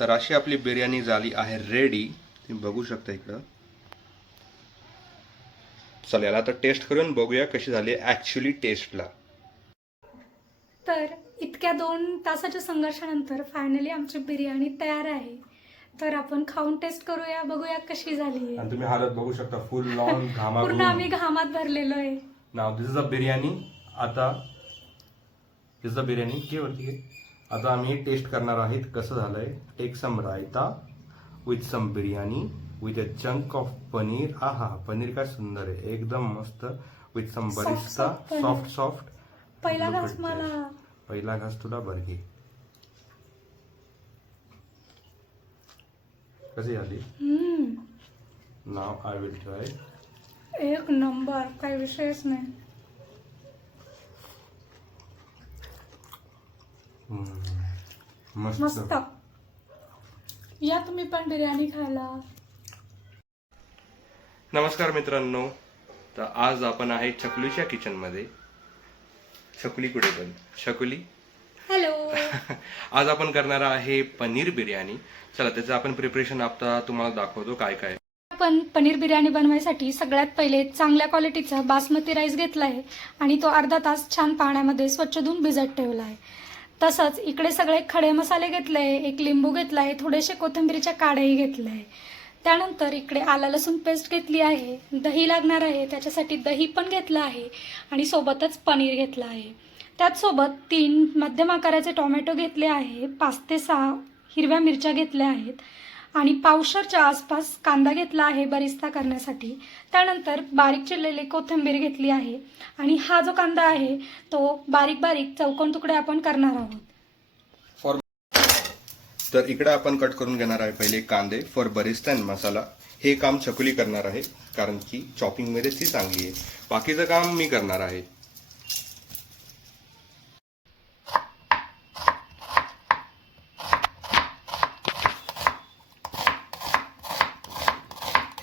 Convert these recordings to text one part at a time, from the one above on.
तर अशी आपली बिर्याणी झाली आहे रेडी तुम्ही बघू शकता इकडं. चल याला आता टेस्ट करून बघूया कशी झाली ॲक्च्युली टेस्टला तर इतक्या दोन तासाच्या संघर्षानंतर फायनली आमची बिर्याणी तयार आहे. तर आपण खाऊन टेस्ट करूया बघूया कशी झाली आणि तुम्ही हालत बघू शकता फुल लॉन घामा पूर्ण आम्ही घामात भरलेलो आहे. नाव दिस इज अ बिर्याणी आता दिस इज अ बिर्याणी वरती घे. आता आम्ही टेस्ट करणार आहेत कसं झालंय. Take some raita with some biryani with a chunk of paneer. हा हा पनीर काय सुंदर आहे. एकदम मस्त with some birista. Soft soft पहिला घास मला. पहिला घास तुला बर घे. कशी झाली नाव आय विल ट्राय एक नंबर काही विषयच नाही. मस्त. मस्त. या तुम्ही पण बिर्याणी खायला. नमस्कार मित्रांनो. तर आज आपण आहे छकुलीच्या किचनमध्ये छकुली कुठे पण. छकुली? हॅलो. आज आपण करणार आहे पनीर बिर्याणी. चला त्याचं आपण प्रिपरेशन आता तुम्हाला दाखवतो काय काय. आपण पनीर बिर्याणी बनवायसाठी सगळ्यात पहिले चांगल्या क्वालिटीचा बासमती राईस घेतला आहे आणि तो अर्धा तास छान पाण्यामध्ये स्वच्छ धुवून भिजत ठेवला आहे तसंच इकडे सगळे खडे मसाले घेतले आहे एक लिंबू घेतला आहे थोडेसे कोथिंबीरीच्या काड्याही घेतल्या. आहे त्यानंतर इकडे आला लसूण पेस्ट घेतली आहे दही लागणार आहे त्याच्यासाठी दही पण घेतलं आहे आणि सोबतच पनीर घेतलं आहे. त्याचसोबत तीन मध्यम आकाराचे टोमॅटो घेतले आहे पाच ते सहा हिरव्या मिरच्या घेतल्या आहेत. आणि पावशरच्या आसपास कांदा घेतला आहे बरिस्ता करण्यासाठी. त्यानंतर बारीक चिरलेली कोथिंबीर घेतली आहे आणि हा जो कांदा आहे तो बारीक बारीक चौकोन तुकडे आपण करणार आहोत. फॉर तर इकडे आपण कट करून घेणार आहे पहिले कांदे फॉर बरिस्ता अँड मसाला हे काम छकुली करणार आहे कारण की चॉपिंगमध्ये ती चांगली आहे. बाकीचं काम मी करणार आहे.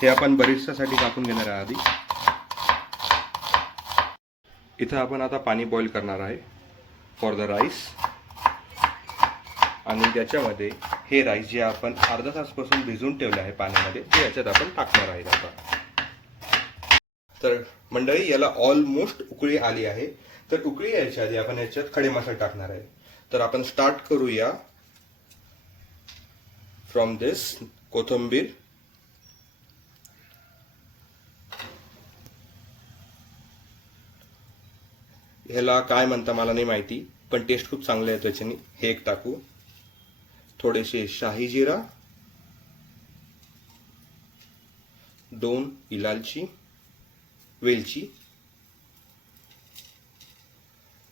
हे आपण बरिस्तासाठी कापून घेणार आहे आधी. इथं आपण आता पाणी बॉईल करणार आहे फॉर द राईस आणि त्याच्यामध्ये हे राईस जे आपण अर्धा तासपासून भिजून ठेवले आहे पाण्यामध्ये ते याच्यात आपण टाकणार आहे आता. तर मंडळी याला ऑलमोस्ट उकळी आली आहे. तर उकळी यायच्या आधी आपण याच्यात खडे मसाले टाकणार आहे. तर आपण स्टार्ट करूया फ्रॉम दिस कोथिंबीर. ह्याला काय म्हणता मला नाही माहिती पण टेस्ट खूप चांगले आहे त्याच्याने. हे एक टाकू. थोडेसे शाही जिरा दोन इलालची वेलची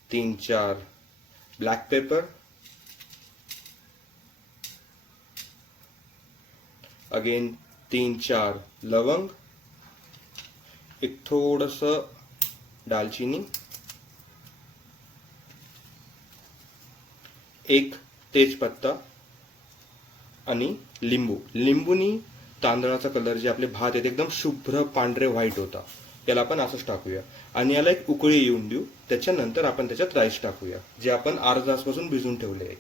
तीन चार ब्लॅक पेपर अगेन तीन चार लवंग एक थोडंसं दालचिनी एक तेजपत्ता आणि लिंबू. लिंबूनी तांदळाचा कलर जे आपले भात आहेत एकदम शुभ्र पांढरे व्हाईट होता. याला आपण असंच टाकूया. आणि याला एक उकळी येऊन देऊ. त्याच्यानंतर आपण त्याच्यात राईस टाकूया जे आपण अर्धा तासपासून भिजून ठेवले आहे.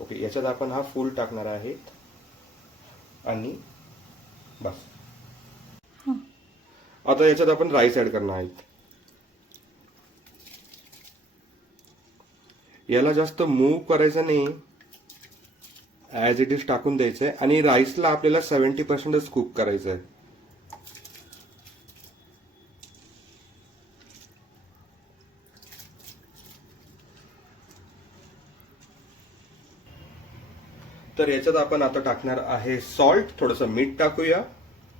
ओके याच्यात आपण हा फुल टाकणार आहे आणि बस. आता याच्यात आपण राईस ऍड करणार आहेत. याला जास्त मूव करायचं नाही. ॲज इट इज टाकून द्यायचं आहे आणि राईसला आपल्याला सेवन्टी पर्सेंटच कुक करायचं आहे तर याच्यात आपण आता टाकणार आहे सॉल्ट थोडंसं मीठ टाकूया.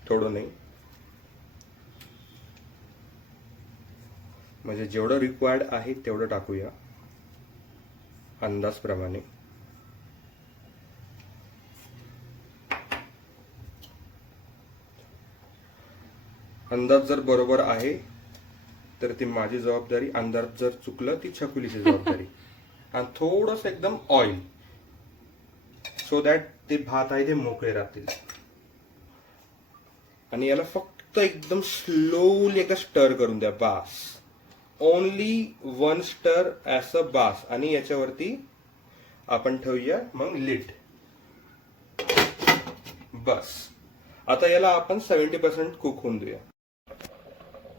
थोडं नाही. म्हणजे जेवढं रिक्वायर्ड आहे तेवढं टाकूया. अंदाजप्रमाणे. अंदाज जर बरोबर आहे तर ती माझी जबाबदारी. अंदाज जर चुकलं ती छकुलीची जबाबदारी. आणि थोडस एकदम ऑइल सो दॅट ते भात आहे ते मोकळे राहतील. आणि याला फक्त एकदम स्लोली एका स्टर करून द्या बास. Only one stir as a बास आणि याच्यावरती आपण ठेवूया मग लिड. बस. आता याला आपण सेव्हन्टी पर्सेंट कुक होऊन देऊया.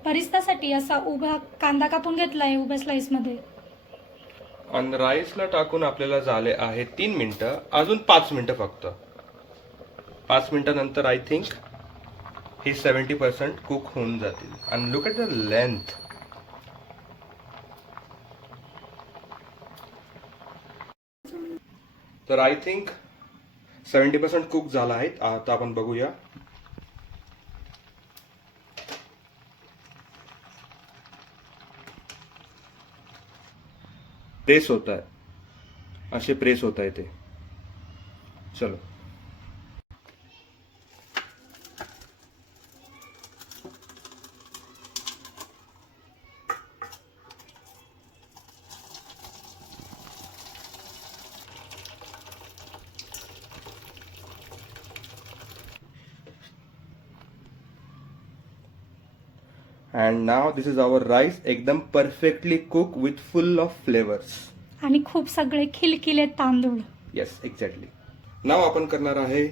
बरिस्तासाठी असा उभा कांदा कापून घेतलाय उभ्या स्लाइसमध्ये आणि राईसला टाकून आपल्याला झाले आहे तीन मिनिटं. अजून पाच मिनिटं फक्त. पाच मिनिटानंतर आय थिंक हे सेव्हन्टी पर्सेंट कुक होऊन जातील. आणि लुक एट द लेंथ तर I think seventy percent cook झाला आहे. आता आपण बघूया. प्रेस होत आहे. असे प्रेस होत आहे ते. चलो. And now this is our rice एकदम perfectly cook with full of flavours आणि खूप सगळे खिलखिले तांदूळ. येस एक्झॅक्टली नाव आपण करणार आहे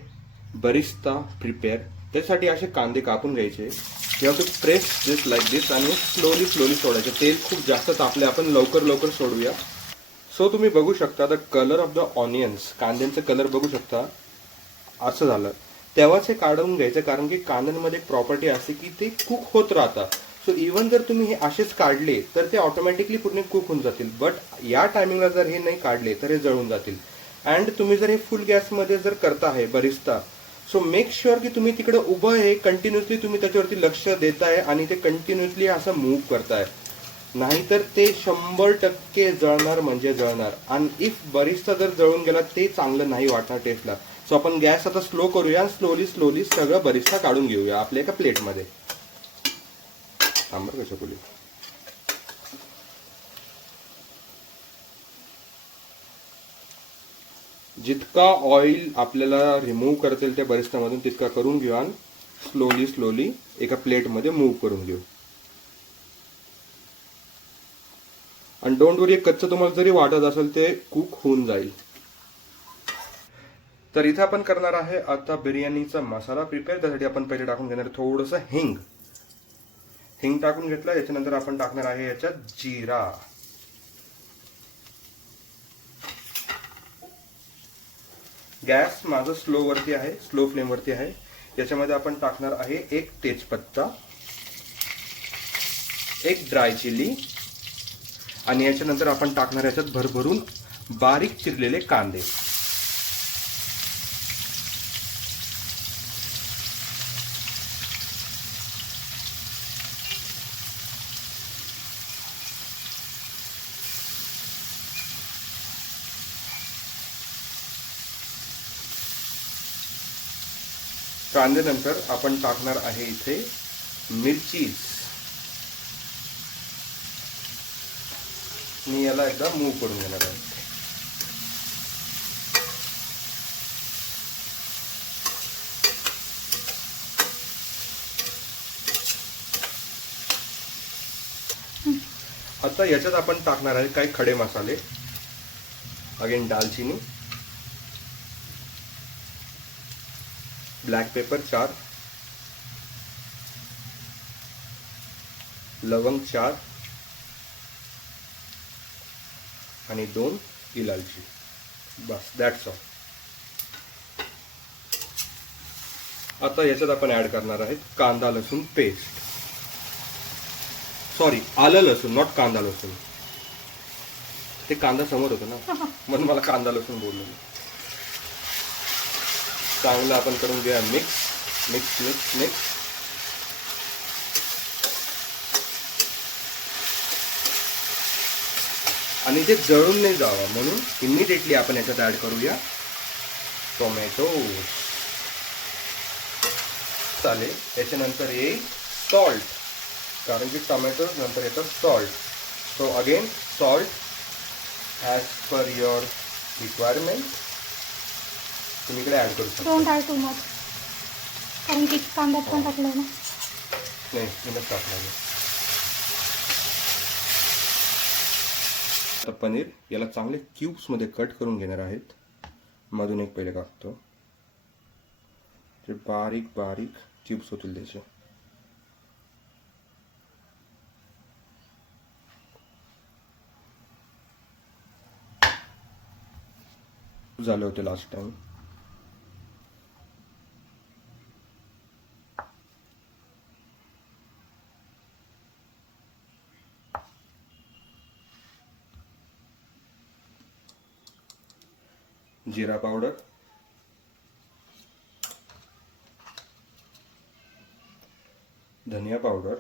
बरिस्ता प्रिपेअर त्यासाठी असे कांदे कापून घ्यायचे. Have to press this like this आणि स्लोली स्लोली सोडायचे. तेल खूप जास्त तापले आपण लवकर लवकर सोडूया. सो तुम्ही बघू शकता the colour of the onions कांद्यांचं colour बघू शकता. असं झालं. तेव्हाच हे काढून घ्यायचं कारण की कांद्यांमध्ये एक प्रॉपर्टी असते की ते कुक होत राहतात. सो इवन जर तुम्ही हे असेच काढले तर ते ऑटोमॅटिकली पूर्ण कुक होऊन जातील. बट या टायमिंगला जर हे नाही काढले तर हे जळून जातील. अँड तुम्ही जर हे फुल गॅसमध्ये जर करता आहे बरिस्ता सो मेक शुअर की तुम्ही तिकडे उभं आहे कंटिन्युअसली तुम्ही त्याच्यावरती लक्ष देताय आणि ते कंटिन्युअसली असं मूव्ह करताय. नाहीतर ते शंभर टक्के जळणार म्हणजे जळणार. आणि इफ बरिस्ता जर जळून गेला ते चांगलं नाही वाटणार टेस्टला सो आपण गॅस आता स्लो करूया स्लोली स्लोली सगळं बरिस्ता काढून घेऊया आपल्या एका प्लेटमध्ये सांबर कशा बोलू जितका ऑइल आपल्याला रिमूव्ह करता येईल त्या बरिस्तामधून तितका करून घेऊ आणि स्लोली स्लोली एका प्लेटमध्ये मूव्ह करून घेऊ. आणि डोंट वरी कच्चं तुम्हाला जरी वाटत असेल ते कुक होऊन जाईल. तर इथं आपण करणार आहे आता बिर्याणीचा मसाला प्रिपेअर त्यासाठी आपण पहिले टाकून घेणार थोडंसं हिंग. हिंग टाकून घेतला याच्यानंतर आपण टाकणार आहे याच्यात जिरा. गॅस माझं स्लो वरती आहे स्लो फ्लेम वरती आहे. याच्यामध्ये आपण टाकणार आहे एक तेजपत्ता एक ड्राय चिली आणि याच्यानंतर आपण टाकणार याच्यात भरभरून बारीक चिरलेले कांदे. कांद्यानंतर आपण टाकणार आहे इथे मिरचीज. मी याला एकदा मूव करून घेणार आहे. आता याच्यात आपण टाकणार आहे काही खडे मसाले. अगेन दालचिनी. ब्लॅक पेपर चार लवंग चार आणि दोन इलायची. बस दॅट्स ऑल आता याच्यात आपण ऍड करणार आहेत कांदा लसूण पेस्ट सॉरी आलं लसूण नॉट कांदा लसूण. ते कांदा समोर होतं ना. म्हणून मला कांदा लसूण बोललो. चांगलं आपण करून घेऊया मिक्स मिक्स मिक्स मिक्स आणि ते जळून नाही जावं म्हणून इमिडिएटली आपण याच्यात ॲड करूया टोमॅटो चालेल. त्याच्यानंतर येईल सॉल्ट कारण की टोमॅटो नंतर येतं salt so again salt as per your requirement तुम्ही इकडे ऍड करू शकता. डोंट ॲड टू मच कारण की कांद्यात पण टाकलंय ना. नाही इनफ टाकणार आता पनीर याला चांगले क्यूब्समध्ये कट करून घेणार आहेत. मधून एक पहिले कापतो. ते बारीक बारीक क्यूब्स होतील त्याचे. झाले होते लास्ट टाइम जिरा पावडर. धनिया पावडर.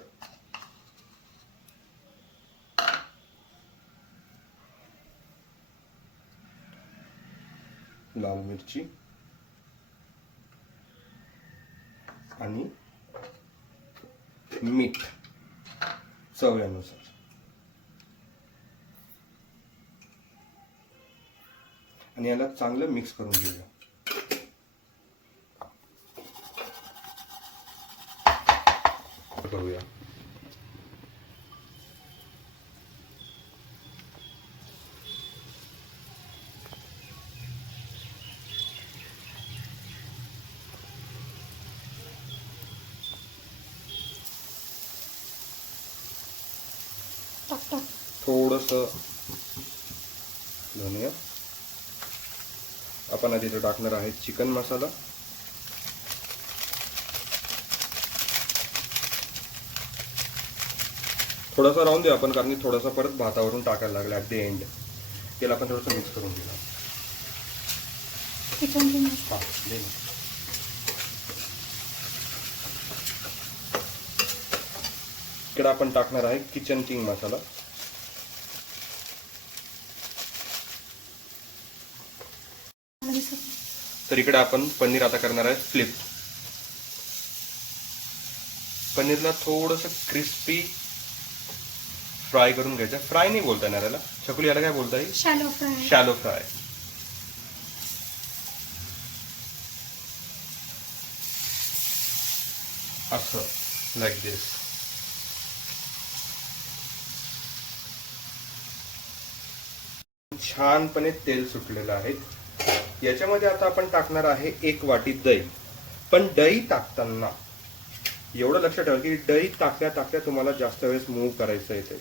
लाल मिरची. आणि मीठ चवयानुसार आणि याला चांगलं मिक्स करून घेऊया. करूया टाक टाक. थोडस धनिया आपण आधी टाकणार आहे चिकन मसाला. थोडासा राहून देऊ आपण कारण थोडासा परत भातावरून टाकायला लागला ऍट द एंड त्याला आपण थोडंसं मिक्स करून घेऊ. किचन किंग हा. इकडे आपण टाकणार आहे किचन किंग मसाला. तर इकडे आपण पनीर आता करणार आहे फ्लिप पनीरला थोडस क्रिस्पी फ्राय करून घ्यायचं. फ्राय नाही बोलता येणार याला. शकुली याला काय बोलता येईल? शॅलो फ्राय शॅलो फ्राय असं लाईक दिस छानपणे तेल सुटलेलं आहे. याच्यामध्ये आता आपण टाकणार आहे एक वाटी दही. पण दही टाकताना एवढं लक्षात ठेवा की दही टाकल्या टाकल्या तुम्हाला जास्त वेळेस मूव्ह करायचं येते.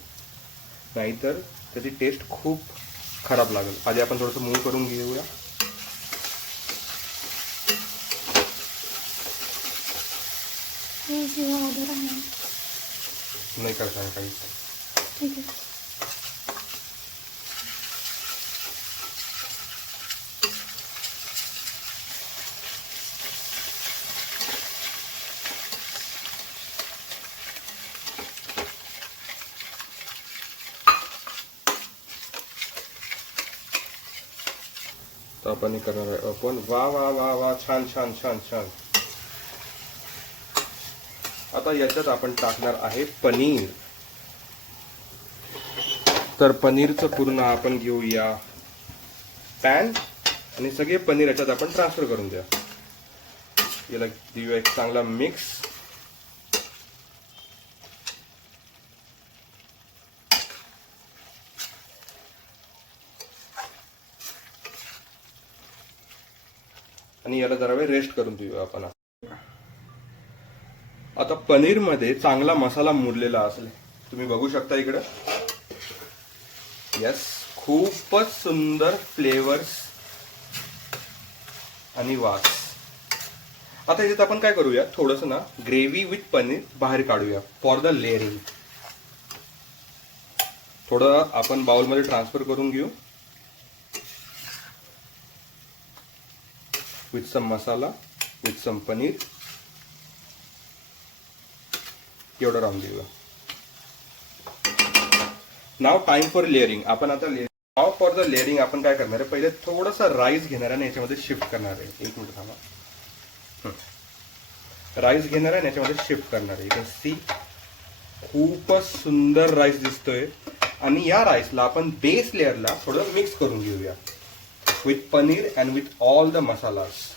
नाहीतर त्याची टेस्ट खूप खराब लागेल. आधी आपण थोडंसं मूव्ह करून घेऊया. नाही करता काही आपण हे करणार आहे. आपण वा वा वा वा छान छान छान छान. आता याच्यात आपण टाकणार आहे पनीर. तर पनीरचं पूर्ण आपण घेऊया. पॅन आणि सगळे पनीर याच्यात आपण ट्रान्सफर करून द्या. याला देऊया एक चांगला मिक्स. आणि याला जरा वेळ रेस्ट करून देऊया आपण आता. पनीरमध्ये चांगला मसाला मुरलेला असेल. तुम्ही बघू शकता इकडं. यस खूपच सुंदर फ्लेवर्स आणि वास. आता याच्यात आपण काय करूया? थोडस ना ग्रेव्ही विथ पनीर बाहेर काढूया. फॉर द लेअरिंग थोडं आपण बाउलमध्ये ट्रान्सफर करून घेऊ. With some masala with some paneer एवढं राहून देऊया नाव टाइम फॉर लेअरिंग आपण आता नाव फॉर द लेअरिंग आपण काय करणार आहे? पहिले थोडंसं राईस घेणार आहे आणि याच्यामध्ये शिफ्ट करणार आहे. एक मिनिट थांबा. राईस घेणार आहे आणि याच्यामध्ये शिफ्ट करणार आहे. सी खूपच सुंदर राईस दिसतोय. आणि या राईसला आपण बेस लेअरला थोडं मिक्स करून घेऊया. with paneer and with all the masalas.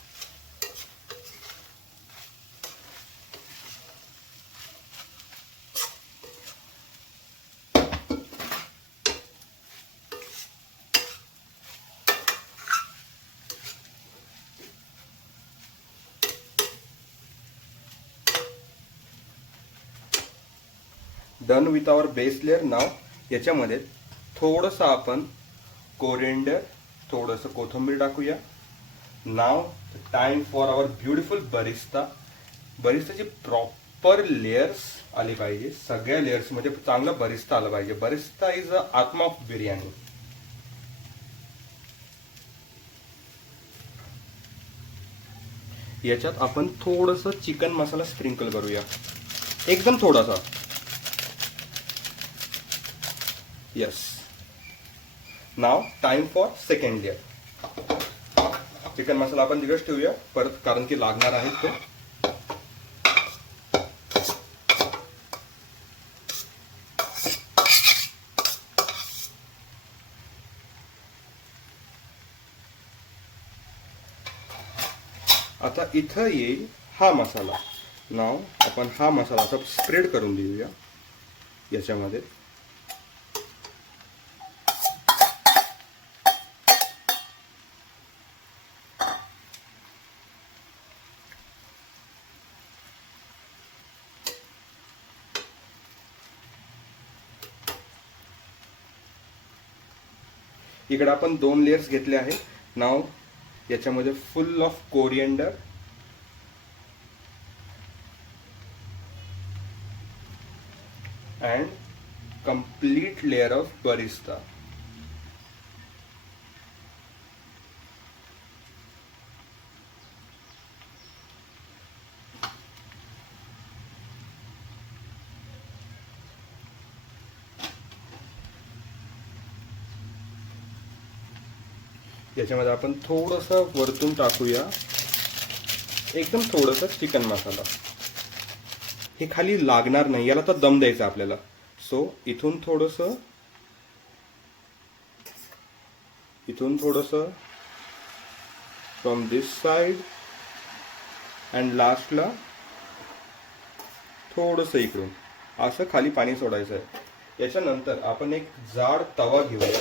Done with our base layer now याच्यामध्ये थोडंसं आपण कोरिंडर थोडंसं कोथिंबीर टाकूया. Now time for our beautiful birista बरिस्ताची proper layers आली पाहिजे. सगळ्या लेयर्समध्ये चांगलं बरिस्ता आलं पाहिजे. बरिस्ता इज अ आत्मा ऑफ बिर्याणी याच्यात आपण थोडस चिकन मसाला स्प्रिंकल करूया. एकदम थोडासा. Yes now time for second layer chicken masala आपण तिकडेच ठेवूया. परत कारण की लागणार आहे तो. आता इथं येईल हा मसाला. नाव आपण हा मसाला असा स्प्रेड करून देऊया. याच्यामध्ये. इकडे आपण दोन लेयर्स घेतले आहे नाव याच्यामध्ये full of coriander and complete layer of birista याच्यामध्ये आपण थोडंसं वरतून टाकूया. एकदम थोडंसं चिकन मसाला. हे खाली लागणार नाही याला तर दम द्यायचा आपल्याला. सो इथून थोडंसं इथून थोडंसं फ्रॉम दिस साईड अँड लास्टला थोडंसं इकडून. असं खाली पाणी सोडायचं आहे याच्यानंतर आपण एक जाड तवा घेऊया.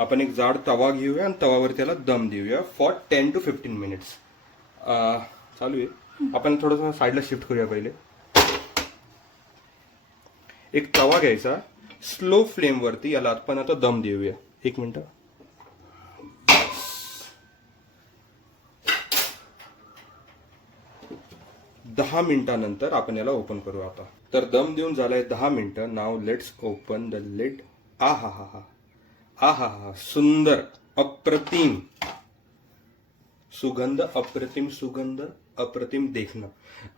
आपण एक जाड तवा घेऊया आणि तवावर त्याला दम देऊया for ten to fifteen minutes चालू आहे. आपण थोडंसं साईडला शिफ्ट करूया पहिले. एक तवा घ्यायचा. स्लो फ्लेमवरती याला आपण आता दम देऊया. एक मिनटं. दहा मिनिटानंतर आपण याला ओपन करू आता. तर दम देऊन झालाय दहा मिनिटं. Now let's open the lid आ हा हा हा. आहा हा हा सुंदर अप्रतिम. सुगंध अप्रतिम सुगंध अप्रतिम देखणं.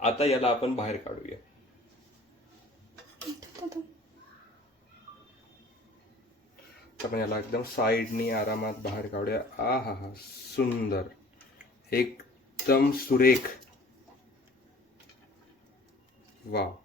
आता याला आपण बाहेर काढूया. आपण याला एकदम साईडनी आरामात बाहेर काढूया. आ हा हा सुंदर. एकदम सुरेख. वाव.